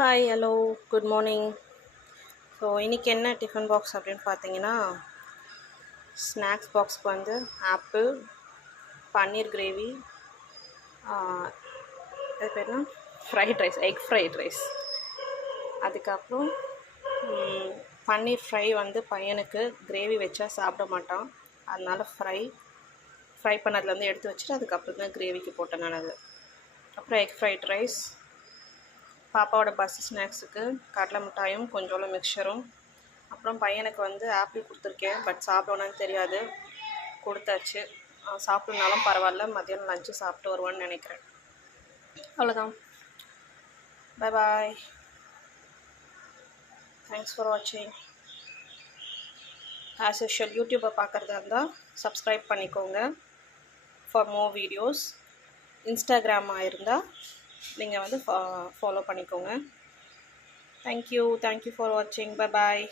Hi hello good morning. So இன்றைக்கி என்ன tiffin box அப்படின்னு பார்த்தீங்கன்னா, ஸ்நாக்ஸ் பாக்ஸ்க்கு வந்து ஆப்பிள், பன்னீர் கிரேவி, அது பேர் என்ன, fried rice, egg fried rice. அதுக்கப்புறம் பன்னீர் ஃப்ரை வந்து பையனுக்கு கிரேவி வச்சா சாப்பிட மாட்டான், அதனால் ஃப்ரை பண்ணதுலேருந்து எடுத்து வச்சுட்டு அதுக்கப்புறம் தான் கிரேவிக்கு போட்டேன் நான். அது அப்புறம் எக் ஃப்ரைட் ரைஸ், பாப்பாவோட பஸ் ஸ்நாக்ஸுக்கு கடலை மிட்டாயும் கொஞ்சோண்டு மிக்சரும். அப்புறம் பையனுக்கு வந்து ஆப்பிள் கொடுத்துருக்கேன், பட் சாப்பிடணுன்னு தெரியாது, கொடுத்தாச்சு. சாப்பிட்னாலும் பரவாயில்ல, மதியானம் லஞ்சு சாப்பிட்டு வருவான்னு நினைக்கிறேன். அவ்வளோதான். Bye bye. தேங்க்ஸ் ஃபார் வாட்சிங். ஆஸ் யூஷுவல் யூடியூப்பை பார்க்குறதா இருந்தால் சப்ஸ்கிரைப் பண்ணிக்கோங்க ஃபார் மோர் வீடியோஸ். இன்ஸ்டாகிராமாக இருந்தால் நீங்கள் வந்து ஃபாலோ பண்ணிக்கோங்க. தேங்க்யூ ஃபார் வாட்சிங். Bye bye.